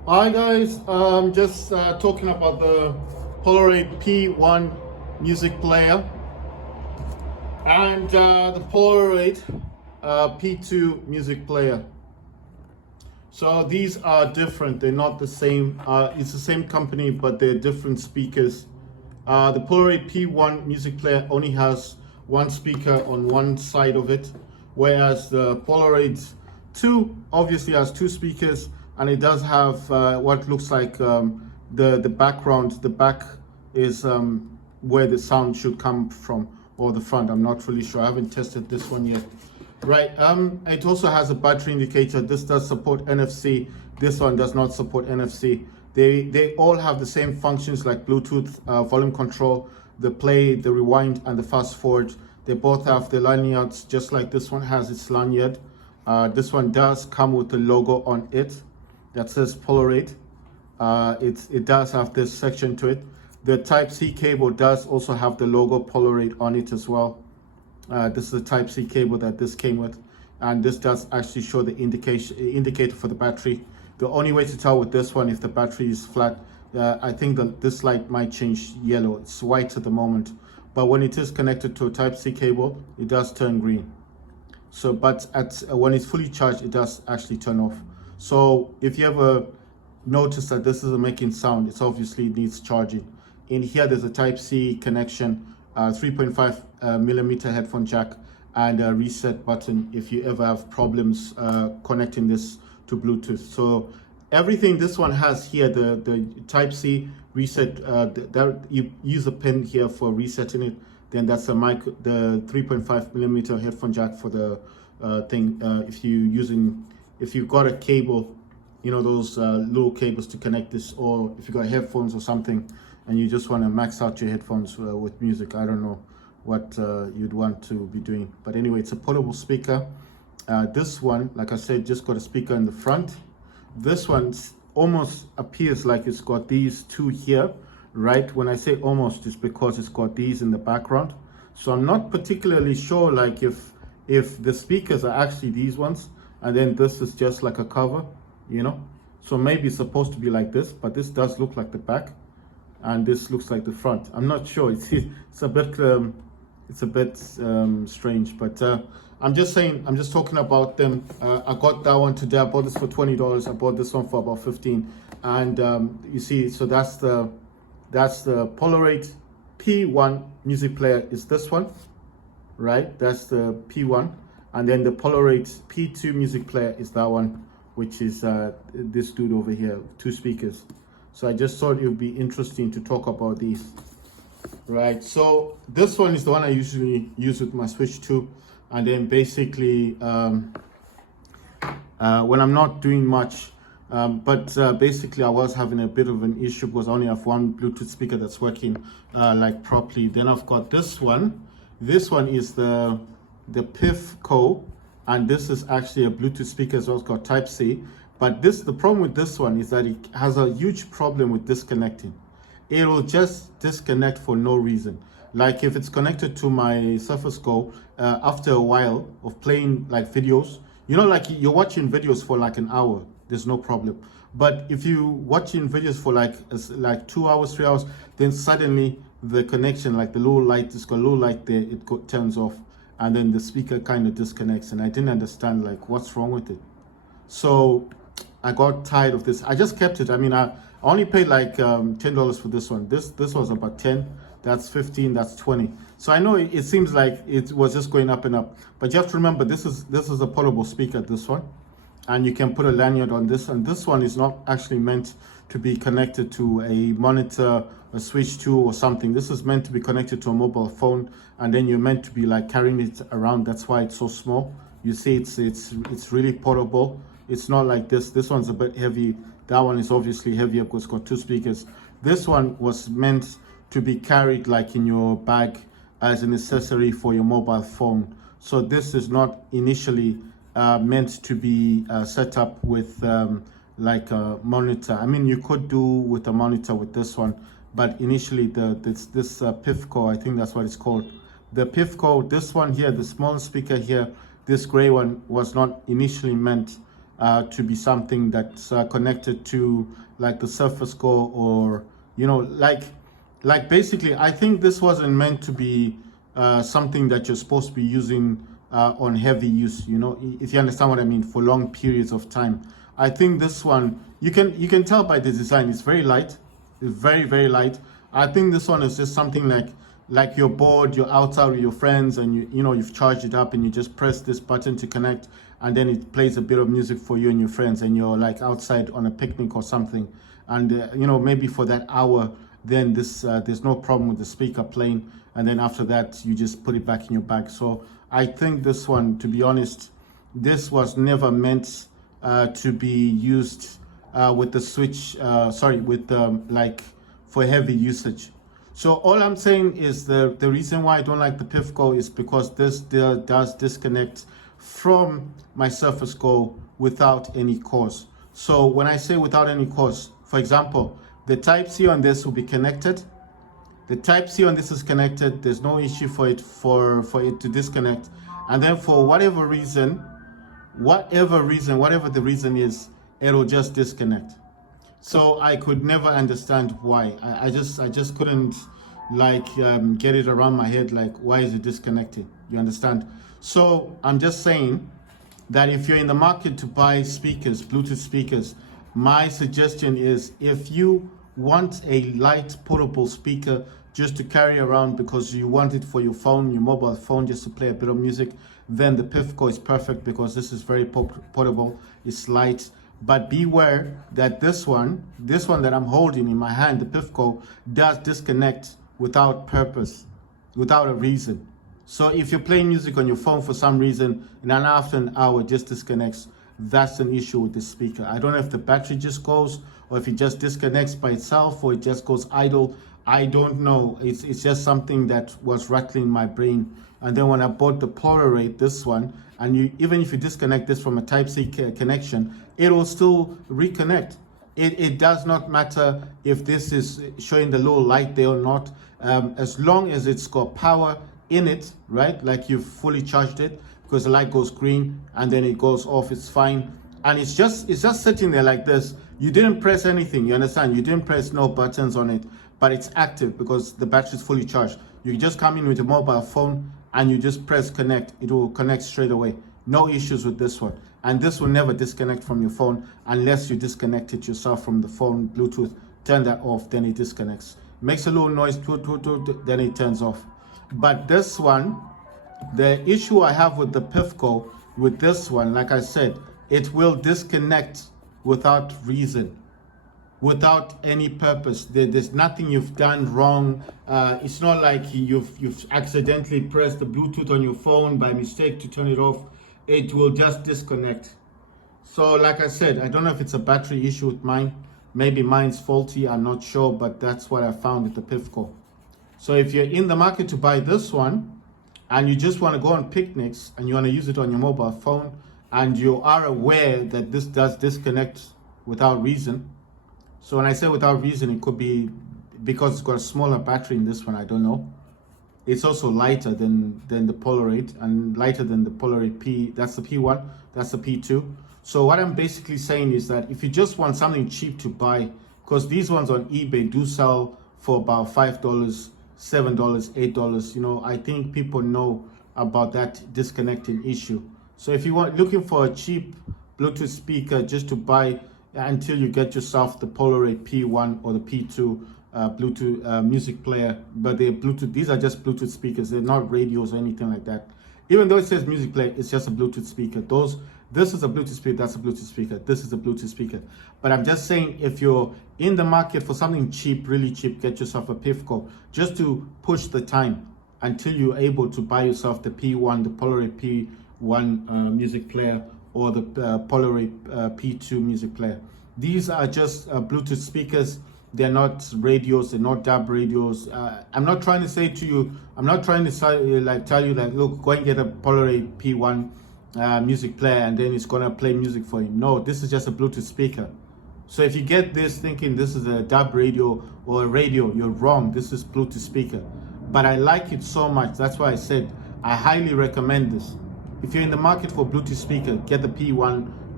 Hi guys, just talking about the Polaroid P1 music player and the Polaroid P2 music player. So these are different, they're not the same. It's the same company, but they're different speakers. The Polaroid P1 music player only has one speaker on one side of it, whereas the Polaroid 2 obviously has two speakers, and it does have what looks like the background. The back is where the sound should come from, or the front. I'm not really sure. I haven't tested this one yet. Right. It also has a battery indicator. This does support NFC. This one does not support NFC. They all have the same functions like Bluetooth, volume control, the play, the rewind, and the fast forward. They both have the lanyards, just like this one has its lanyard. This one does come with the logo on it that says Polaroid. It does have this section to it. The Type-C cable does also have the logo Polaroid on it as well. This is a Type-C cable that this came with, and this does actually show the indicator for the battery. The only way to tell with this one if the battery is flat, I think that this light might change yellow. It's white at the moment, but when it is connected to a Type-C cable, it does turn green. So, but when it's fully charged, it does actually turn off. So if you ever notice that this isn't making sound, it's obviously needs charging. In here, there's a Type-C connection, 3.5 millimeter headphone jack, and a reset button if you ever have problems connecting this to Bluetooth. So everything this one has here, the Type-C reset, that you use a pin here for resetting it. Then that's the 3.5 millimeter headphone jack for the thing. If you've got a cable, you know, those little cables to connect this, or if you got headphones or something and you just want to max out your headphones with music, I don't know what you'd want to be doing. But anyway, it's a portable speaker. This one, like I said, just got a speaker in the front. This one almost appears like it's got these two here, right? When I say almost, it's because it's got these in the background. So I'm not particularly sure like if the speakers are actually these ones, and then this is just like a cover, you know? So maybe it's supposed to be like this, but this does look like the back, and this looks like the front. I'm not sure. It's a bit strange, but I'm just saying, I'm just talking about them. I got that one today. I bought this for $20. I bought this one for about 15. And you see, so that's the Polaroid P1 music player is this one, right? That's the P1. And then the Polaroid P2 music player is that one, which is this dude over here, two speakers. So I just thought it would be interesting to talk about these. Right, so this one is the one I usually use with my Switch 2, and then basically when I'm not doing much, but basically I was having a bit of an issue because I only have one Bluetooth speaker that's working like properly. Then I've got this one. This one is the PIF-Co, and this is actually a Bluetooth speaker as well. It's got Type-C, but the problem with this one is that it has a huge problem with disconnecting. It will just disconnect for no reason. Like if it's connected to my Surface Go, after a while of playing like videos, you know, like you're watching videos for like an hour, there's no problem. But if you watching videos for like 2 hours, 3 hours, then suddenly the connection, like the little light, it's got a little light there, turns off, and then the speaker kind of disconnects, and I didn't understand like what's wrong with it. So I got tired of this. I just kept it. I mean, I only paid like $10 for this one. This was about 10. That's 15. That's 20. So I know it seems like it was just going up and up, but you have to remember this is a portable speaker. This one, and you can put a lanyard on this. And this one is not actually meant to be connected to a monitor, a Switch 2 or something. This is meant to be connected to a mobile phone, and then you're meant to be like carrying it around. That's why it's so small. You see, it's really portable. It's not like this. This one's a bit heavy. That one is obviously heavier because it's got two speakers. This one was meant to be carried like in your bag as an accessory for your mobile phone. So this is not initially meant to be set up with like a monitor. I mean, you could do with a monitor with this one, but initially this PIF-Co, I think that's what it's called. The PIF-Co, this one here, the small speaker here, this gray one was not initially meant to be something that's connected to like the Surface Go, or like basically, I think this wasn't meant to be something that you're supposed to be using on heavy use, if you understand what I mean, for long periods of time. I think this one, you can tell by the design, it's very light. It's very, very light. I think this one is just something like you're bored, you're outside with your friends, and you've charged it up, and you just press this button to connect, and then it plays a bit of music for you and your friends, and you're like outside on a picnic or something, and maybe for that hour, then there's no problem with the speaker playing, and then after that you just put it back in your bag. So I think this one, to be honest, this was never meant to be used with the switch, like for heavy usage. So all I'm saying is the reason why I don't like the Pifco is because this does disconnect from my Surface Go without any cause. So when I say without any cause, for example, the Type-C on this will be connected. The Type-C on this is connected. There's no issue for it to disconnect. And then for whatever the reason is, it'll just disconnect. So I could never understand why. I just couldn't get it around my head, like, why is it disconnected? You understand? So I'm just saying that if you're in the market to buy speakers, Bluetooth speakers, my suggestion is, if you want a light portable speaker just to carry around because you want it for your phone, your mobile phone, just to play a bit of music, then the Pifco is perfect, because this is very portable, it's light. But beware that this one that I'm holding in my hand, the Pifco, does disconnect without purpose, without a reason. So if you're playing music on your phone for some reason, and then after an hour it just disconnects, that's an issue with this speaker. I don't know if the battery just goes, or if it just disconnects by itself, or it just goes idle. I don't know. It's just something that was rattling my brain. And then when I bought the Polaroid, this one, and even if you disconnect this from a Type-C connection, it will still reconnect. It does not matter if this is showing the little light there or not, as long as it's got power in it, right? Like you've fully charged it, because the light goes green and then it goes off, it's fine. And it's just sitting there like this. You didn't press anything, you understand? You didn't press no buttons on it, but it's active because the battery is fully charged. You just come in with a mobile phone and you just press connect, it will connect straight away. No issues with this one. And this will never disconnect from your phone unless you disconnect it yourself from the phone, Bluetooth. Turn that off, then it disconnects. Makes a little noise, then it turns off. But this one, the issue I have with the Pifco, with this one, like I said, it will disconnect without reason, without any purpose. There's nothing you've done wrong. It's not like you've accidentally pressed the Bluetooth on your phone by mistake to turn it off. It will just disconnect. So like I said, I don't know if it's a battery issue with mine. Maybe mine's faulty, I'm not sure, but that's what I found with the Pifco. So if you're in the market to buy this one, and you just want to go on picnics, and you want to use it on your mobile phone, and you are aware that this does disconnect without reason. So when I say without reason, it could be because it's got a smaller battery in this one, I don't know. It's also lighter than the Polaroid, and lighter than the Polaroid P. That's the P1, that's the P2. So what I'm basically saying is that if you just want something cheap to buy, because these ones on eBay do sell for about $5, $7, $8, I think people know about that disconnecting issue. So if you want, looking for a cheap Bluetooth speaker just to buy until you get yourself the Polaroid P1 or the P2 Bluetooth music player, but they're Bluetooth, these are just Bluetooth speakers, they're not radios or anything like that. Even though it says music player, it's just a Bluetooth speaker. This is a Bluetooth speaker, that's a Bluetooth speaker, this is a Bluetooth speaker. But I'm just saying, if you're in the market for something cheap, really cheap, get yourself a Pifco, just to push the time until you're able to buy yourself the P1, the Polaroid P1 music player, or the Polaroid P2 music player. These are just Bluetooth speakers. They're not radios, they're not DAB radios. I'm not trying to say to you, I'm not trying to tell you that, look, go and get a Polaroid P1 music player and then it's gonna play music for you. No, this is just a Bluetooth speaker. So if you get this thinking this is a DAB radio or a radio, you're wrong. This is Bluetooth speaker. But I like it so much, that's why I said I highly recommend this. If you're in the market for Bluetooth speaker, get the P1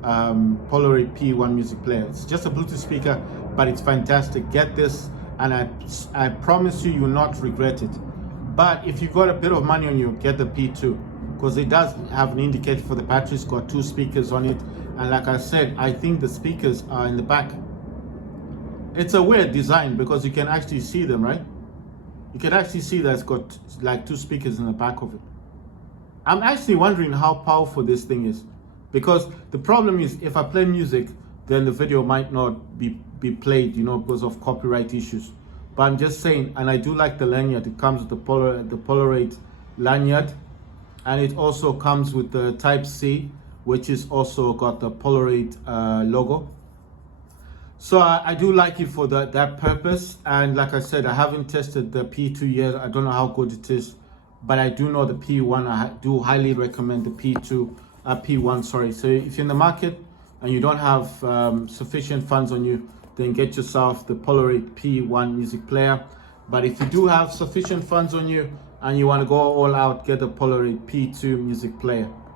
Polaroid P1 music player. It's just a Bluetooth speaker, but it's fantastic. Get this, and I promise you will not regret it. But if you've got a bit of money on you, get the P2, because it does have an indicator for the battery. It's got 2 speakers on it, and like I said, I think the speakers are in the back. It's a weird design because you can actually see them, right? You can actually see that it's got like 2 speakers in the back of it. I'm actually wondering how powerful this thing is, because the problem is if I play music, then the video might not be played, you know, because of copyright issues. But I'm just saying, and I do like the lanyard. It comes with the Polaroid lanyard, and it also comes with the Type-C, which is also got the Polaroid logo. So I do like it for that purpose. And like I said, I haven't tested the P2 yet. I don't know how good it is, but I do know the P1. I do highly recommend the P1, sorry. So if you're in the market and you don't have sufficient funds on you, then get yourself the Polaroid P1 music player. But if you do have sufficient funds on you and you want to go all out, get the Polaroid P2 music player.